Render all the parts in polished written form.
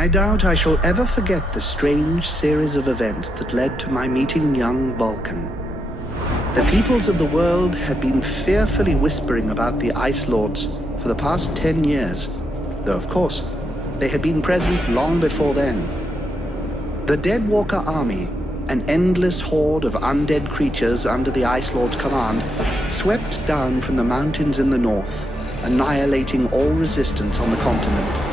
I doubt I shall ever forget the strange series of events that led to my meeting young Vulcan. The peoples of the world had been fearfully whispering about the Ice Lords for the past 10 years, though of course, they had been present long before then. The Deadwalker army, an endless horde of undead creatures under the Ice Lord's command, swept down from the mountains in the north, annihilating all resistance on the continent.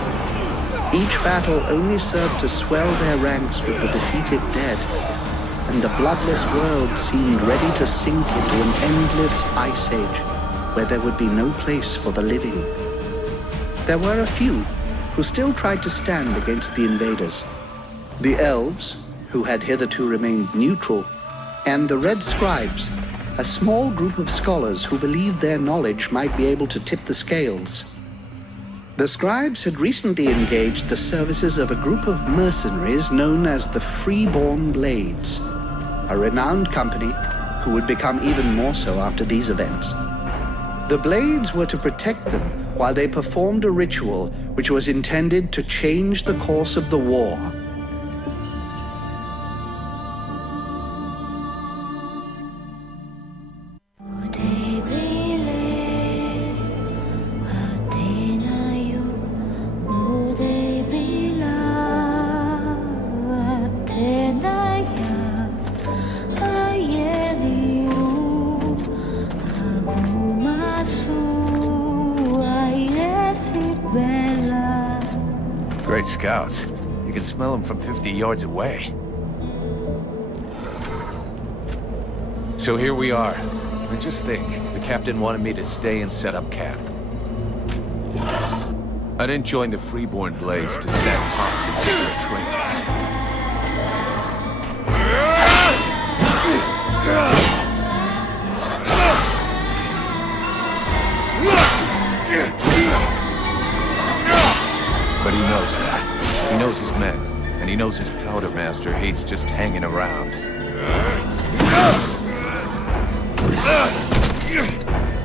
Each battle only served to swell their ranks with the defeated dead, and the bloodless world seemed ready to sink into an endless ice age where there would be no place for the living. There were a few who still tried to stand against the invaders. The elves, who had hitherto remained neutral, and the red scribes, a small group of scholars who believed their knowledge might be able to tip the scales. The scribes had recently engaged the services of a group of mercenaries known as the Freeborn Blades, a renowned company who would become even more so after these events. The Blades were to protect them while they performed a ritual which was intended to change the course of the war. Great scouts. You can smell them from 50 yards away. So here we are. And just think, the captain wanted me to stay and set up camp. I didn't join the Freeborn Blades to stand pops and take their trains. But he knows that. He knows his men, and he knows his powder master hates just hanging around.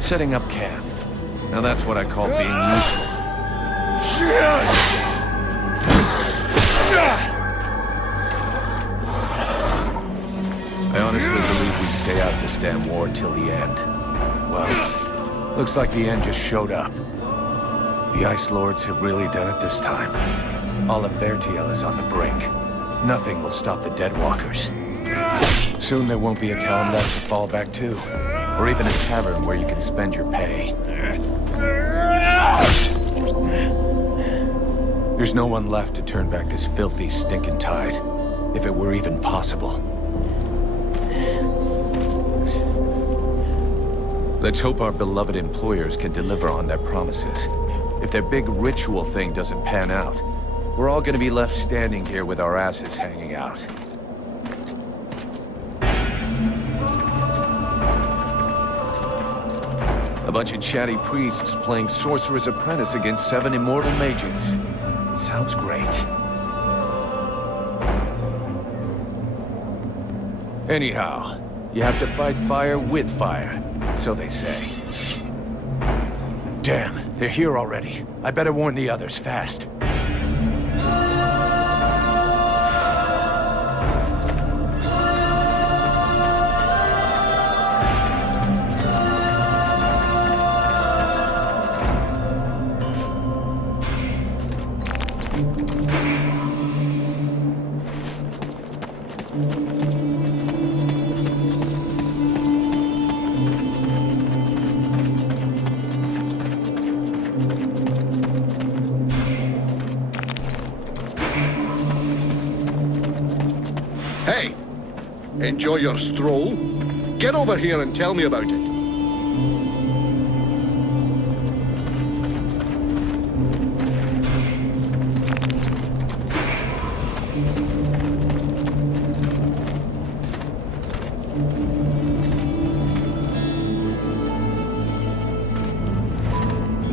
Setting up camp. Now that's what I call being useful. I honestly believe we stay out of this damn war till the end. Well, looks like the end just showed up. The Ice Lords have really done it this time. All of Vertiel is on the brink. Nothing will stop the Deadwalkers. Soon there won't be a town left to fall back to, or even a tavern where you can spend your pay. There's no one left to turn back this filthy, stinking tide, if it were even possible. Let's hope our beloved employers can deliver on their promises. If their big ritual thing doesn't pan out, we're all gonna be left standing here with our asses hanging out. A bunch of chatty priests playing Sorcerer's Apprentice against 7 immortal mages. Sounds great. Anyhow, you have to fight fire with fire, so they say. Damn, they're here already. I better warn the others fast. Hey, enjoy your stroll? Get over here and tell me about it.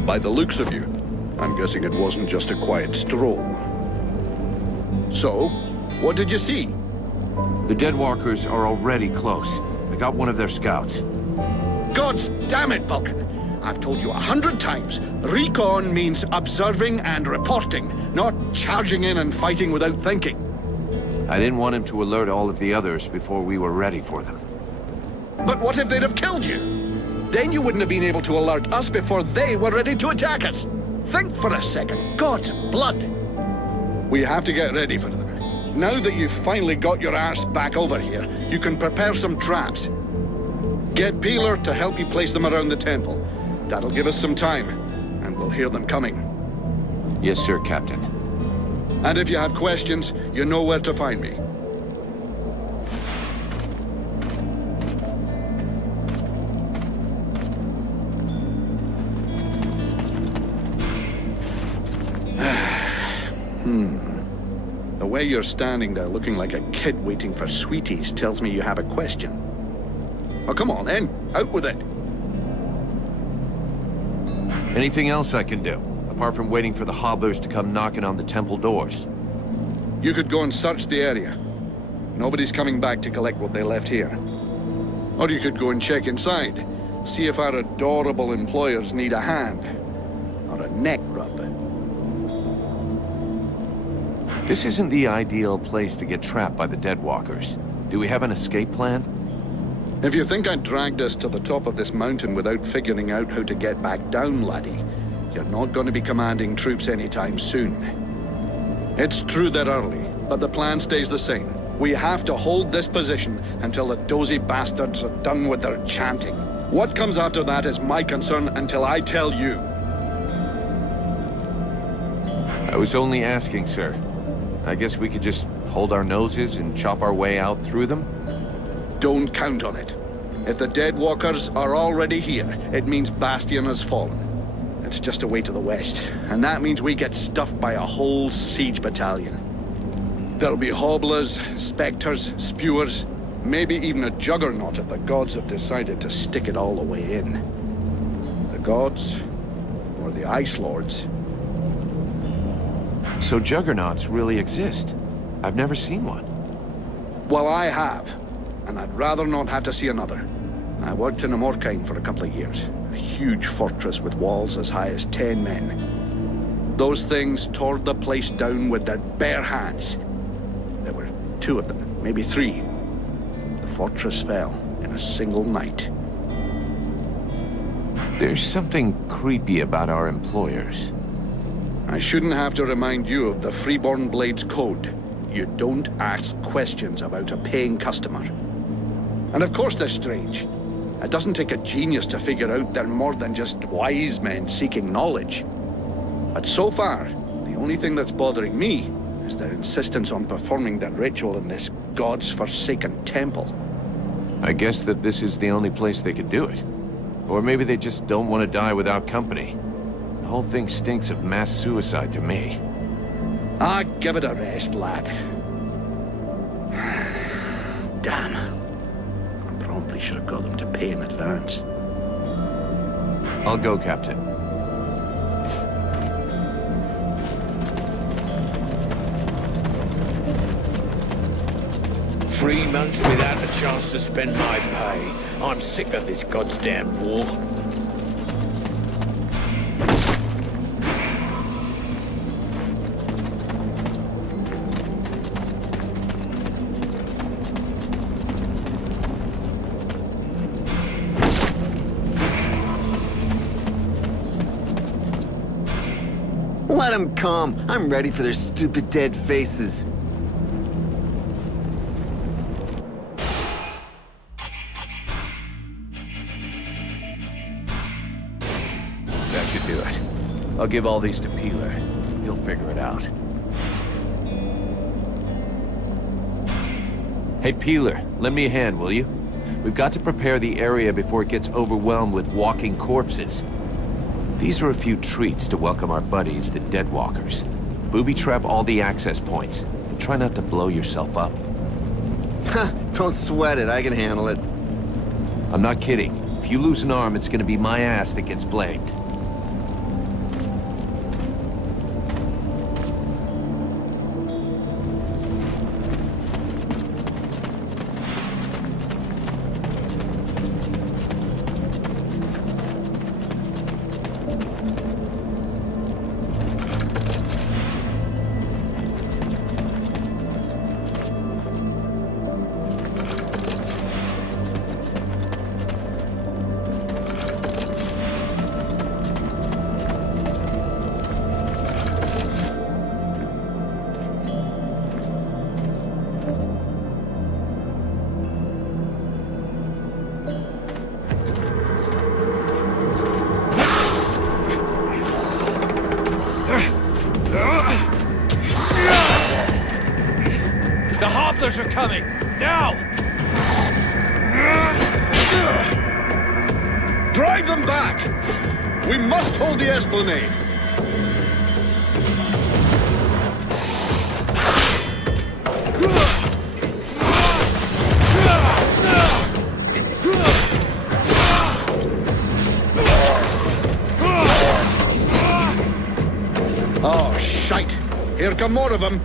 By the looks of you, I'm guessing it wasn't just a quiet stroll. So, what did you see? The Deadwalkers are already close. I got one of their scouts. God damn it, Vulcan! I've told you 100 times, recon means observing and reporting, not charging in and fighting without thinking. I didn't want him to alert all of the others before we were ready for them. But what if they'd have killed you? Then you wouldn't have been able to alert us before they were ready to attack us. Think for a second. God's blood. We have to get ready for them. Now that you've finally got your arse back over here, you can prepare some traps. Get Peeler to help you place them around the temple. That'll give us some time, and we'll hear them coming. Yes, sir, Captain. And if you have questions, you know where to find me. The way you're standing there looking like a kid waiting for sweeties tells me you have a question. Oh, come on then. Out with it. Anything else I can do, apart from waiting for the hobblers to come knocking on the temple doors? You could go and search the area. Nobody's coming back to collect what they left here. Or you could go and check inside. See if our adorable employers need a hand. Or a neck rub. This isn't the ideal place to get trapped by the Deadwalkers. Do we have an escape plan? If you think I dragged us to the top of this mountain without figuring out how to get back down, laddie, you're not going to be commanding troops anytime soon. It's true they're early, but the plan stays the same. We have to hold this position until the dozy bastards are done with their chanting. What comes after that is my concern until I tell you. I was only asking, sir. I guess we could just hold our noses and chop our way out through them? Don't count on it. If the Deadwalkers are already here, it means Bastion has fallen. It's just away to the west, and that means we get stuffed by a whole siege battalion. There'll be hobblers, specters, spewers, maybe even a juggernaut if the gods have decided to stick it all the way in. The gods, or the Ice Lords. So juggernauts really exist? I've never seen one. Well, I have, and I'd rather not have to see another. I worked in Amorkine for a couple of years. A huge fortress with walls as high as 10 men. Those things tore the place down with their bare hands. There were 2 of them, maybe 3. The fortress fell in a single night. There's something creepy about our employers. I shouldn't have to remind you of the Freeborn Blades Code. You don't ask questions about a paying customer. And of course they're strange. It doesn't take a genius to figure out they're more than just wise men seeking knowledge. But so far, the only thing that's bothering me is their insistence on performing their ritual in this god's forsaken temple. I guess that this is the only place they could do it. Or maybe they just don't want to die without company. The whole thing stinks of mass suicide to me. Ah, give it a rest, lad. Damn. I probably should have got them to pay in advance. I'll go, Captain. Three months without a chance to spend my pay. I'm sick of this goddamn war. Let them come. I'm ready for their stupid dead faces. That should do it. I'll give all these to Peeler. He'll figure it out. Hey, Peeler, lend me a hand, will you? We've got to prepare the area before it gets overwhelmed with walking corpses. These are a few treats to welcome our buddies, the Deadwalkers. Booby-trap all the access points. And try not to blow yourself up. Don't sweat it, I can handle it. I'm not kidding. If you lose an arm, it's gonna be my ass that gets blamed. them back! We must hold the esplanade! Oh, shite! Here come more of them!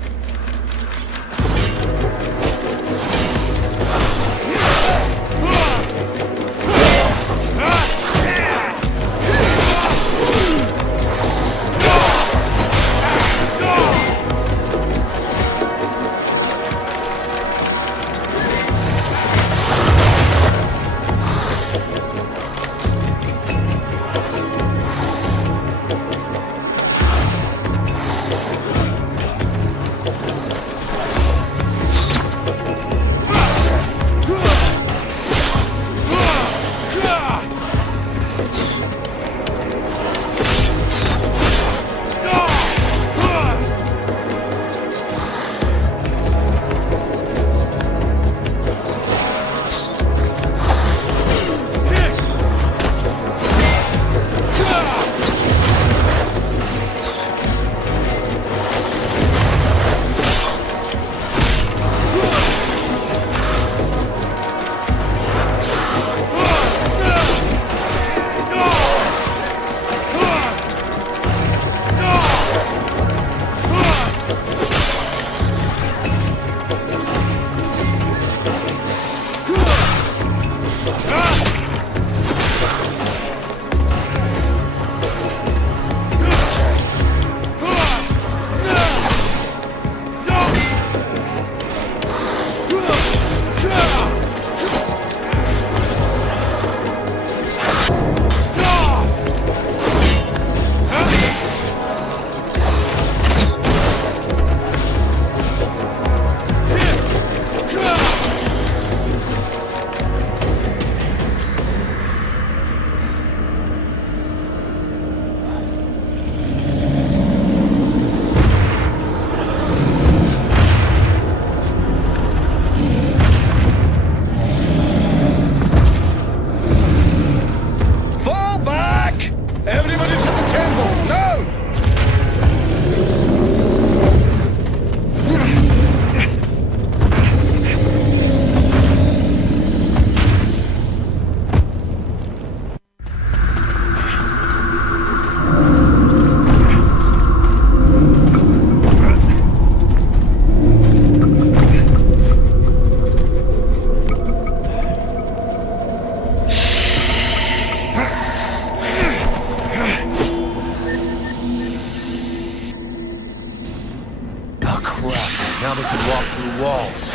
Now they can walk through walls.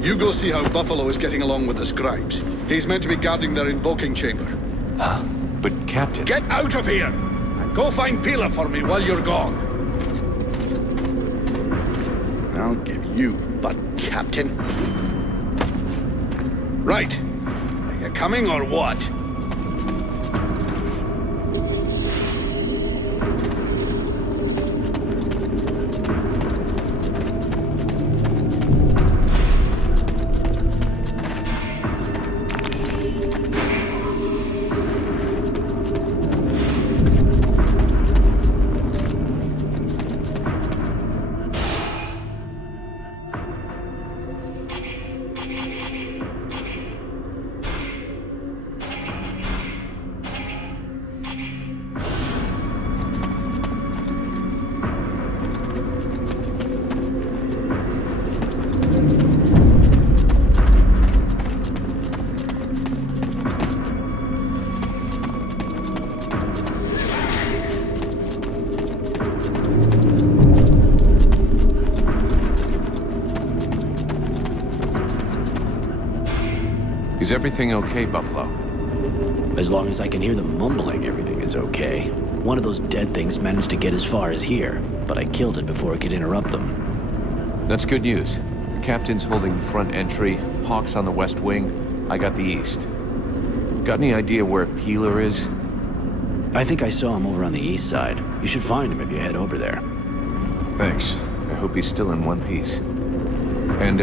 You go see how Buffalo is getting along with the scribes. He's meant to be guarding their invoking chamber. Huh? But Captain... Get out of here! And go find Pela for me while you're gone. I'll give you butt, Captain. Right. Are you coming or what? Is everything okay, Buffalo? As long as I can hear them mumbling, everything is okay. One of those dead things managed to get as far as here, but I killed it before it could interrupt them. That's good news. The captain's holding the front entry, Hawk's on the west wing, I got the east. Got any idea where Peeler is? I think I saw him over on the east side. You should find him if you head over there. Thanks. I hope he's still in one piece. And,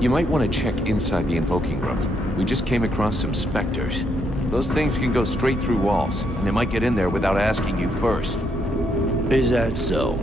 you might want to check inside the invoking room. We just came across some specters. Those things can go straight through walls, and they might get in there without asking you first. Is that so?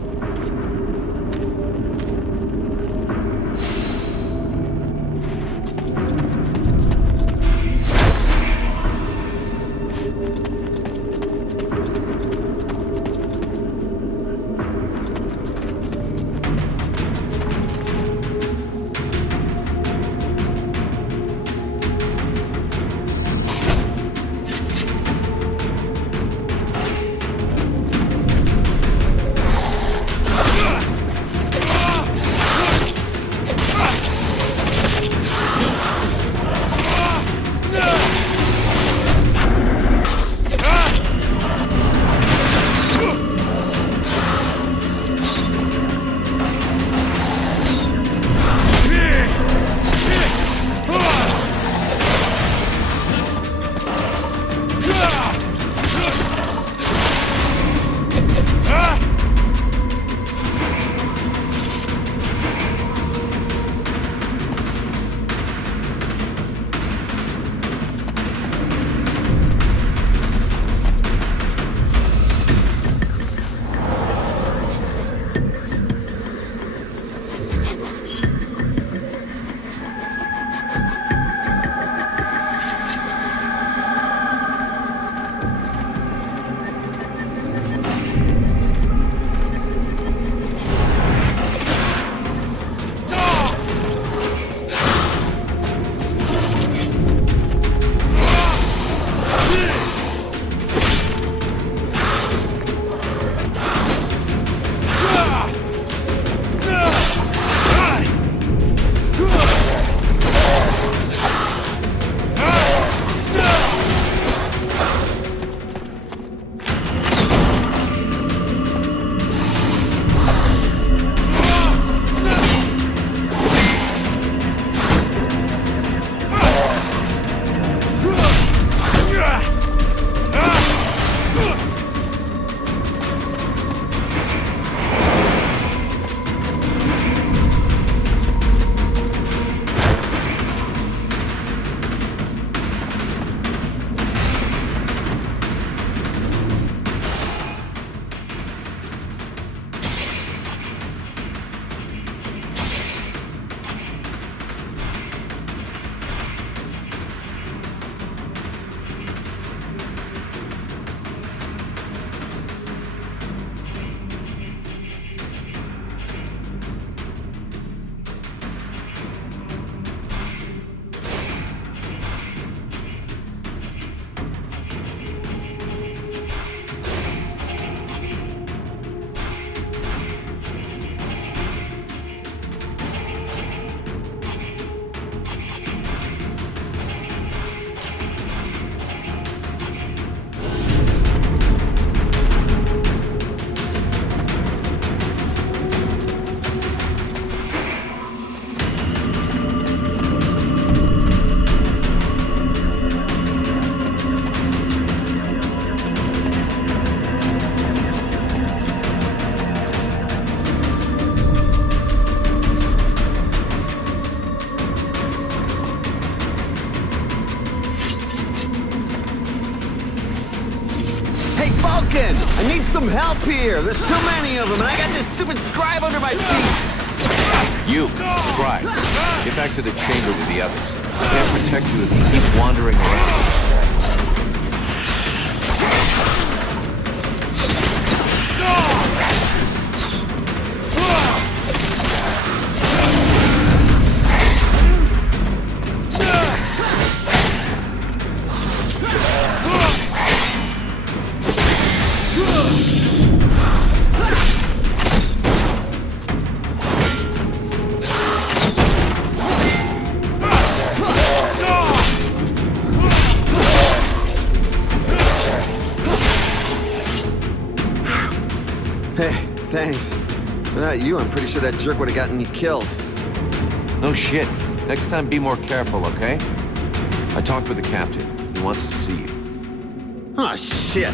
I need some help here. There's too many of them, and I got this stupid scribe under my feet. You, scribe, get back to the chamber with the others. I can't protect you if you keep wandering around. not you, I'm pretty sure that jerk would have gotten me killed. No shit. Next time, be more careful, okay? I talked with the captain. He wants to see you. Oh, shit.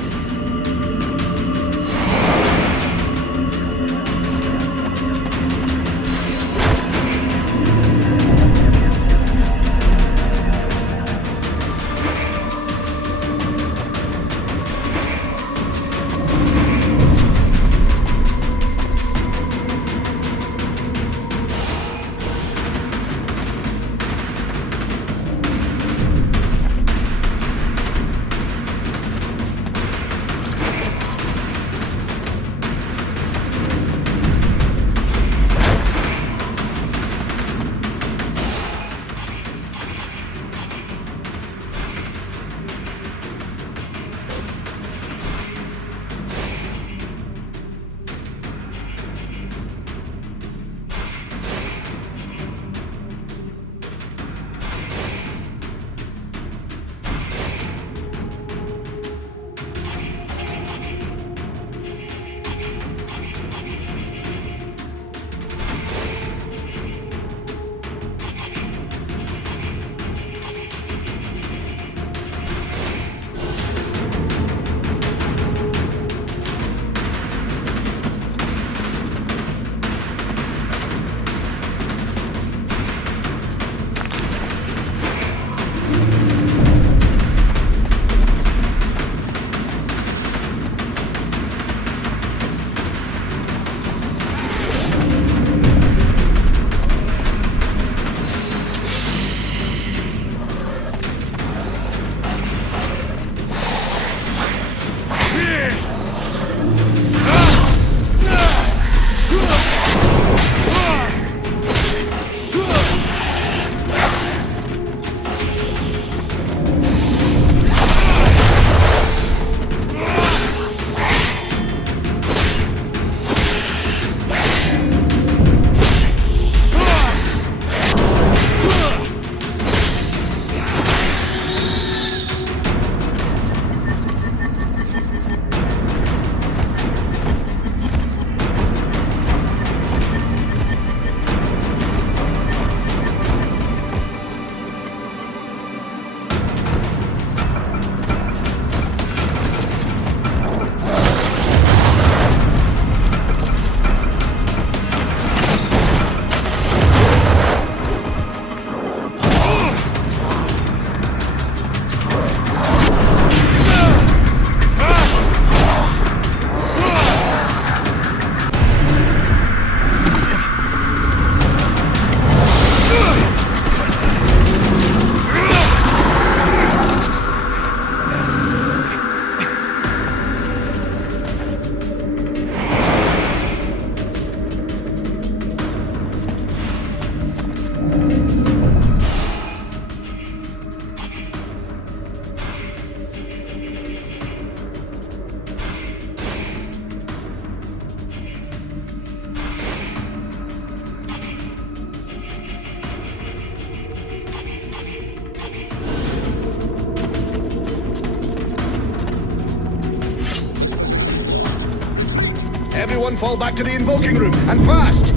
Everyone fall back to the invoking room, and fast!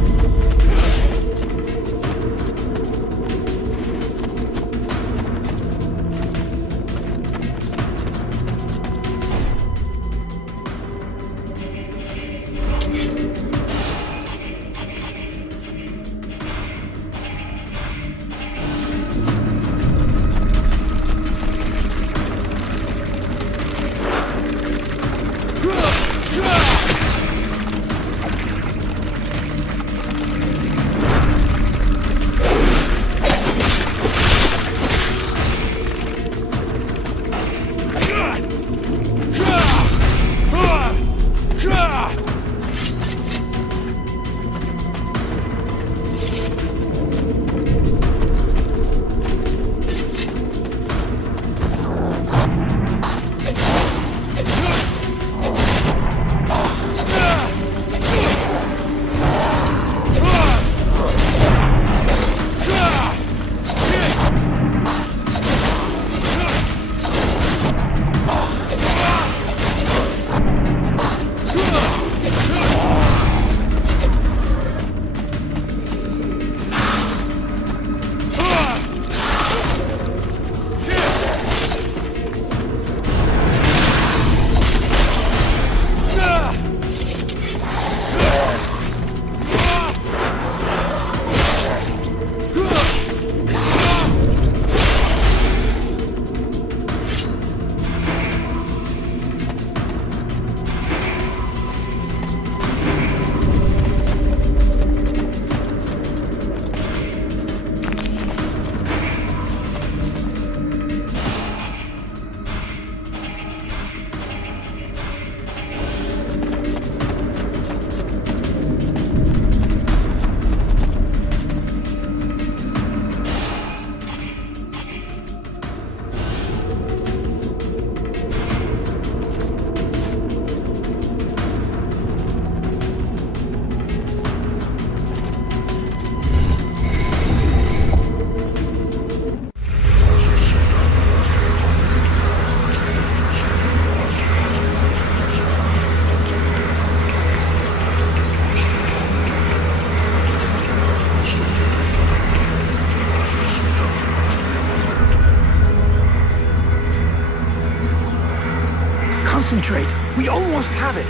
concentrate. We almost have it.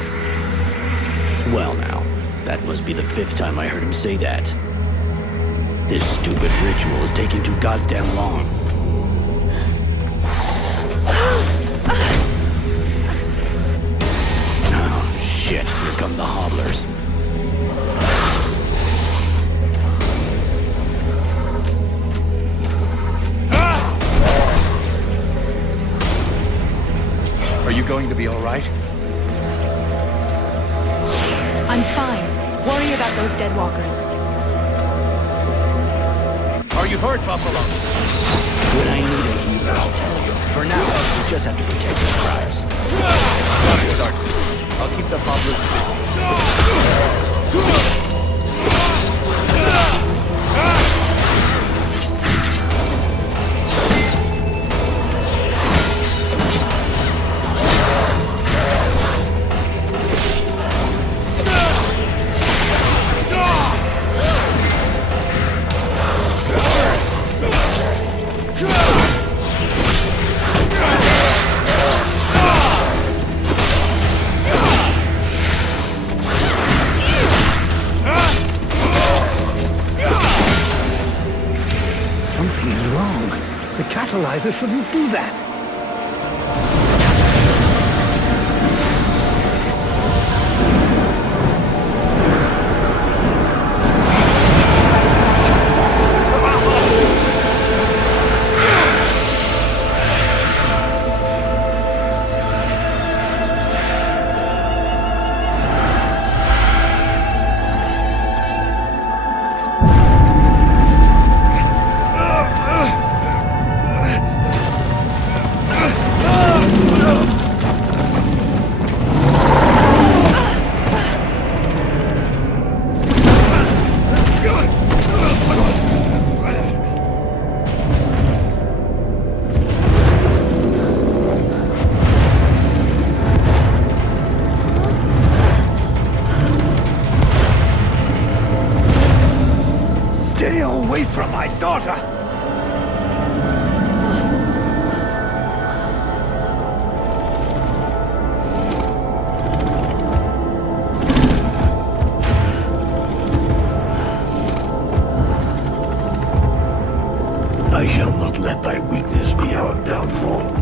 Well now, that must be the 5th time I heard him say that. This stupid ritual is taking too goddamn long. Oh, shit. Here come the hobblers. Are you going to be all right? I'm fine. Worry about those dead walkers. Are you hurt, Buffalo? When I need a hero, I'll tell you. For now, we just have to protect the scribes. Got it, Sergeant. I'll keep the hobblers busy. Something is wrong. The catalyzer shouldn't do that. Stay away from my daughter! I shall not let thy weakness be our downfall.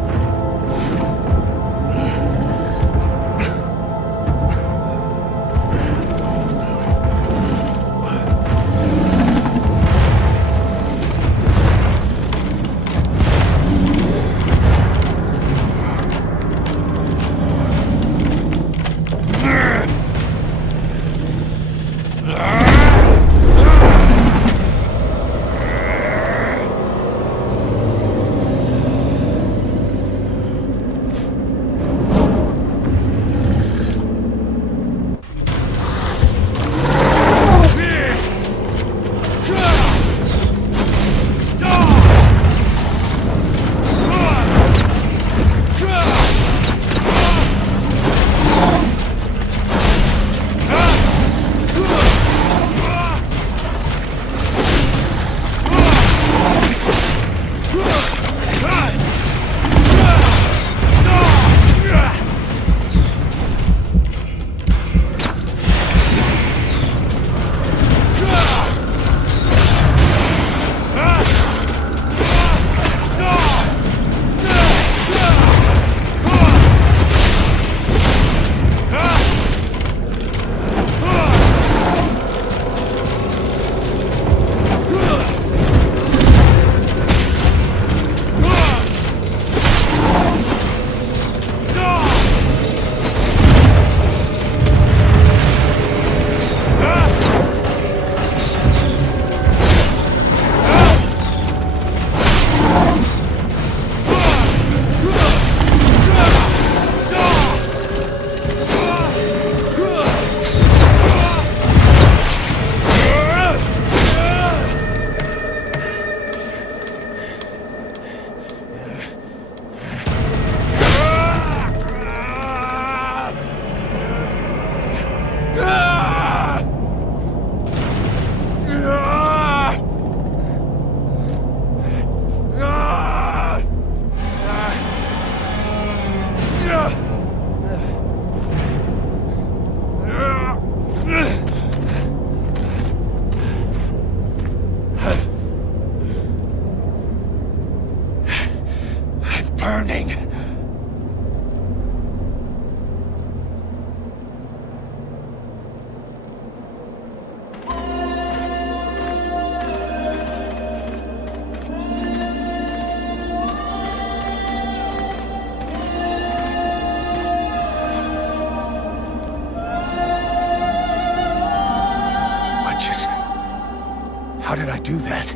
burning. How did I do that?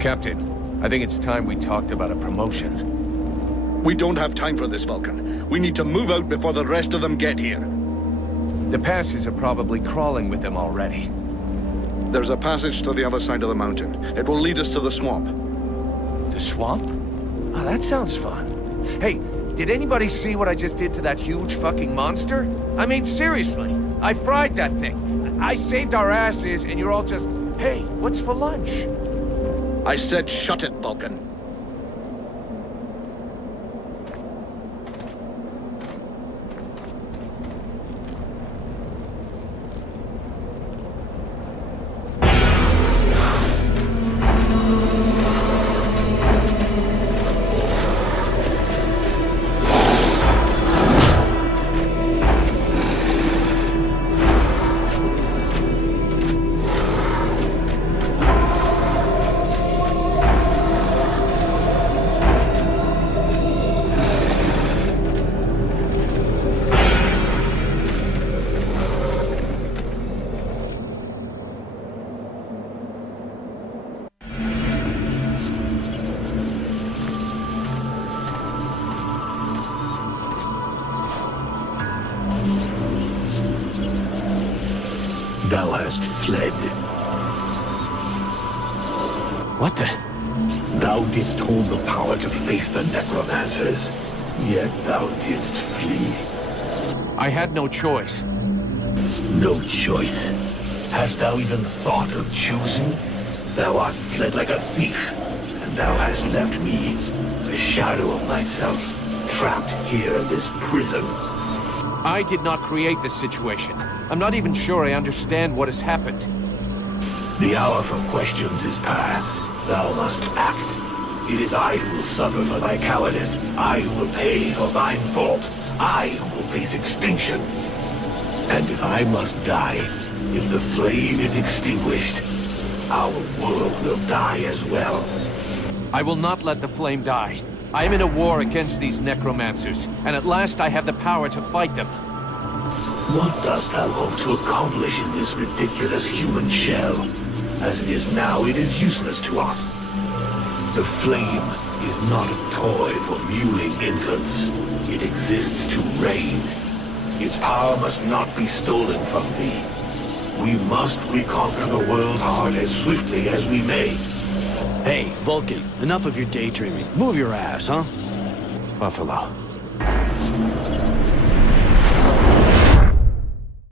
Captain, I think it's time we talked about a promotion. We don't have time for this, Vulcan. We need to move out before the rest of them get here. The passes are probably crawling with them already. There's a passage to the other side of the mountain. It will lead us to the swamp. The swamp? Oh, that sounds fun. Hey, did anybody see what I just did to that huge fucking monster? I mean, seriously, I fried that thing. I saved our asses, and you're all just, hey, what's for lunch? I said shut it, Vulcan. Thou hast fled. What the? Thou didst hold the power to face the necromancers, yet thou didst flee. I had no choice. No choice. Hast thou even thought of choosing? Thou art fled like a thief, and thou hast left me, the shadow of myself, trapped here in this prison. I did not create this situation. I'm not even sure I understand what has happened. The hour for questions is past. Thou must act. It is I who will suffer for thy cowardice. I who will pay for thine fault. I who will face extinction. And if I must die, if the flame is extinguished, our world will die as well. I will not let the flame die. I am in a war against these necromancers, and at last I have the power to fight them. What dost thou hope to accomplish in this ridiculous human shell? As it is now, it is useless to us. The flame is not a toy for mewling infants. It exists to reign. Its power must not be stolen from thee. We must reconquer the world heart as swiftly as we may. Hey, Vulcan, enough of your daydreaming. Move your ass, huh? Buffalo.